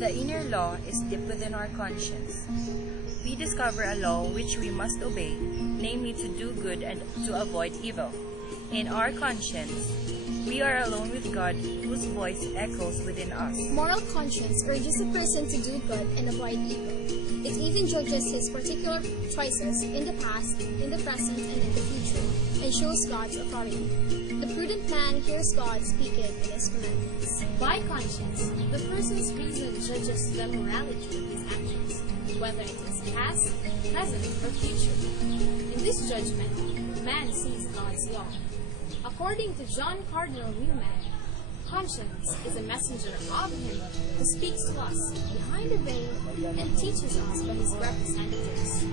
The inner law is deep within our conscience. We discover a law which we must obey, namely to do good and to avoid evil. In our conscience, we are alone with God, whose voice echoes within us. Moral conscience urges a person to do good and avoid evil. It even judges his particular choices in the past, in the present, and in the future, and shows God's authority. The prudent man hears God speaking in his commandments. By conscience, the person's reason judges the morality of his actions, whether it is past, present, or future. In this judgment, man sees God's law. According to John Cardinal Newman, conscience is a messenger of Him who speaks to us behind the veil and teaches us by His representatives.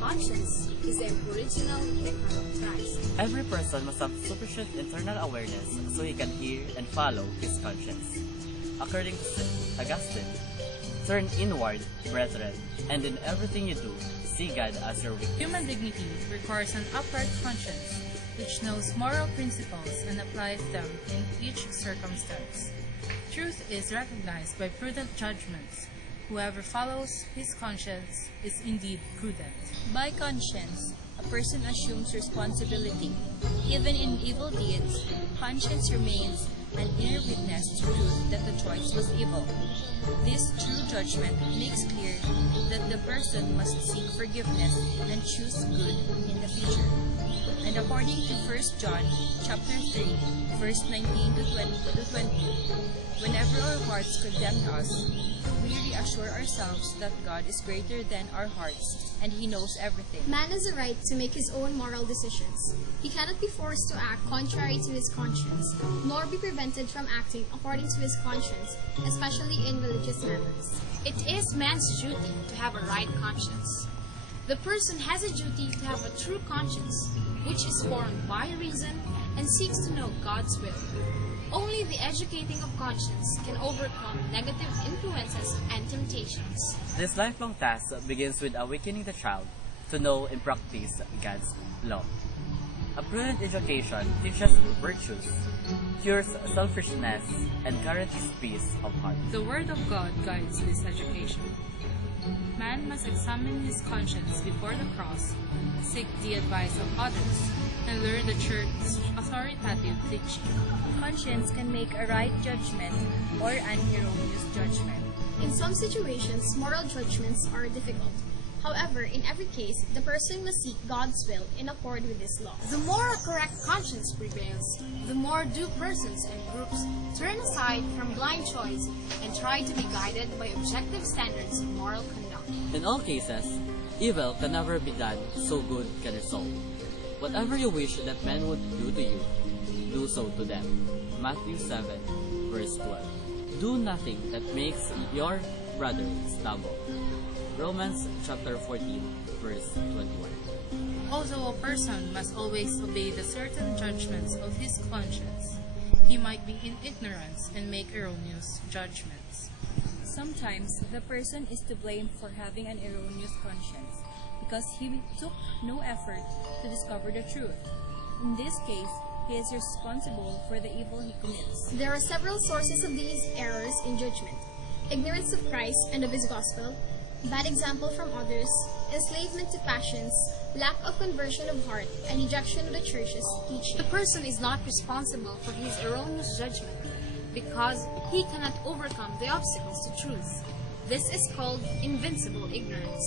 Conscience is the original vicar of Christ. Every person must have sufficient internal awareness so he can hear and follow his conscience. According to St. Augustine, turn inward, brethren, and in everything you do, see God as your witness. Human dignity requires an upright conscience, which knows moral principles and applies them in each circumstance. Truth is recognized by prudent judgments. Whoever follows his conscience is indeed prudent. By conscience, a person assumes responsibility. Even in evil deeds, conscience remains an inner witness to truth that the choice was evil. This true judgment makes clear that the person must seek forgiveness and choose good in the future. And according to 1 John chapter 3, verse 19 to 20, whenever our hearts condemn us, we reassure ourselves that God is greater than our hearts, and He knows everything. Man has a right to make his own moral decisions. He cannot be forced to act contrary to his conscience, nor be prevented from acting according to his conscience, especially in religious matters. It is man's duty to have a right conscience. The person has a duty to have a true conscience, which is formed by reason and seeks to know God's will. Only the educating of conscience can overcome negative influences and temptations. This lifelong task begins with awakening the child to know and practice God's law. A prudent education teaches virtues, cures selfishness, and guarantees peace of heart. The Word of God guides this education. Man must examine his conscience before the cross, seek the advice of others, and learn the Church's authoritative teaching. Conscience can make a right judgment or an erroneous judgment. In some situations, moral judgments are difficult. However, in every case, the person must seek God's will in accord with His law. The more a correct conscience prevails, the more do persons and groups turn aside from blind choice and try to be guided by objective standards of moral conduct. In all cases, evil can never be done, so good can result. Whatever you wish that men would do to you, do so to them. Matthew 7, verse 12. Do nothing that makes your brother stumble. Romans chapter 14, verse 21. Although a person must always obey the certain judgments of his conscience, he might be in ignorance and make erroneous judgments. Sometimes the person is to blame for having an erroneous conscience because he took no effort to discover the truth. In this case, he is responsible for the evil he commits. There are several sources of these errors in judgment: ignorance of Christ and of His gospel, bad example from others, enslavement to passions, lack of conversion of heart, and rejection of the Church's teaching. The person is not responsible for his erroneous judgment because he cannot overcome the obstacles to truth. This is called invincible ignorance.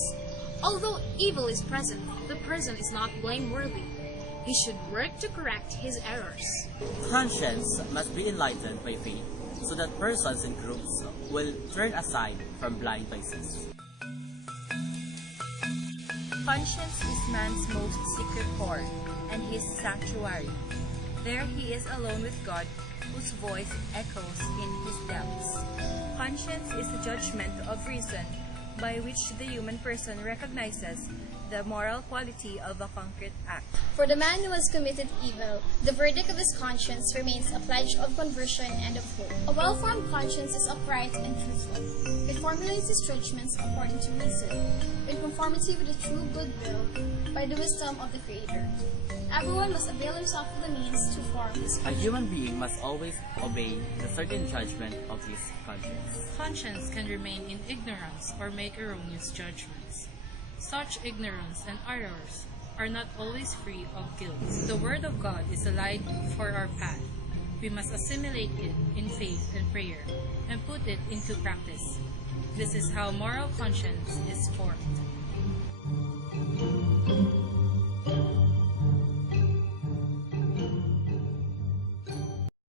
Although evil is present, the person is not blameworthy. He should work to correct his errors. Conscience must be enlightened by faith so that persons and groups will turn aside from blind vices. Conscience is man's most secret core and his sanctuary. There he is alone with God, whose voice echoes in his depths. Conscience is the judgment of reason by which the human person recognizes the moral quality of a concrete act. For the man who has committed evil, the verdict of his conscience remains a pledge of conversion and of hope. A well-formed conscience is upright and truthful. It formulates its judgments according to reason, in conformity with the true good will, by the wisdom of the Creator. Everyone must avail himself of the means to form his A human being must always obey the certain judgment of his conscience. Conscience can remain in ignorance or make erroneous judgments. Such ignorance and errors are not always free of guilt. The Word of God is a light for our path. We must assimilate it in faith and prayer and put it into practice. This is how moral conscience is formed.